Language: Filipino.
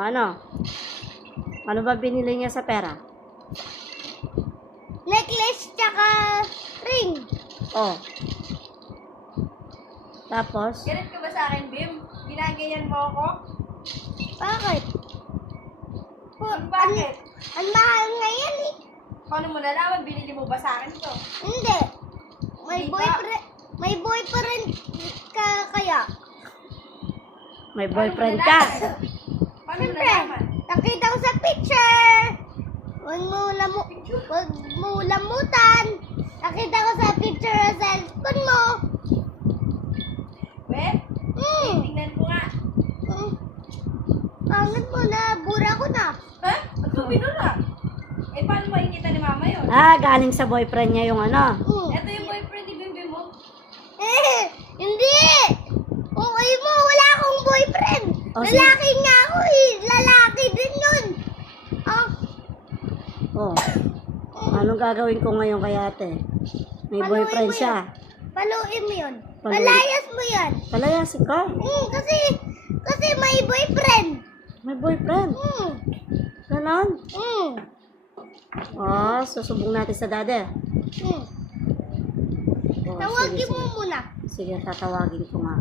Ano? Ano ba binili niya sa pera? Necklace tsaka ring. Oh. Tapos? Galit ka ba sa akin, Bim? Ginagayan mo ako? Bakit? Bakit? Ang mahal ngayon eh. Paano mo nalaman? Binili mo ba sa akin ito? Hindi. May Di ba? boyfriend. May boyfriend ka kaya. May boyfriend ka. Paano mo Siyempre, nalaman? nakita ko sa picture. Huwag mo lamutan. Nakita ko sa picture sa cellphone mo. We? Tingnan ko nga. Pangit mo na, bura ko na. Ha? Ba't mo binura? Eh, paano makikita ni mama yun? Ah, galing sa boyfriend niya yung ano. Ito yung boyfriend ni Bim Bim mo. Hindi! Okay mo, wala akong boyfriend. Oh, sige. Lalaki nga ako eh. Lalaki din yun. Oh. Anong gagawin ko ngayon kay ate? May Paluin boyfriend mo siya. Paluin mo yun. Paluin. Palayas mo yan. Palayasin ko. Kasi may boyfriend. May boyfriend. Ganon. Oh, susubong natin sa dade. Oh, Tawagin sige, mo sige. muna. Sige, tatawagin ko nga.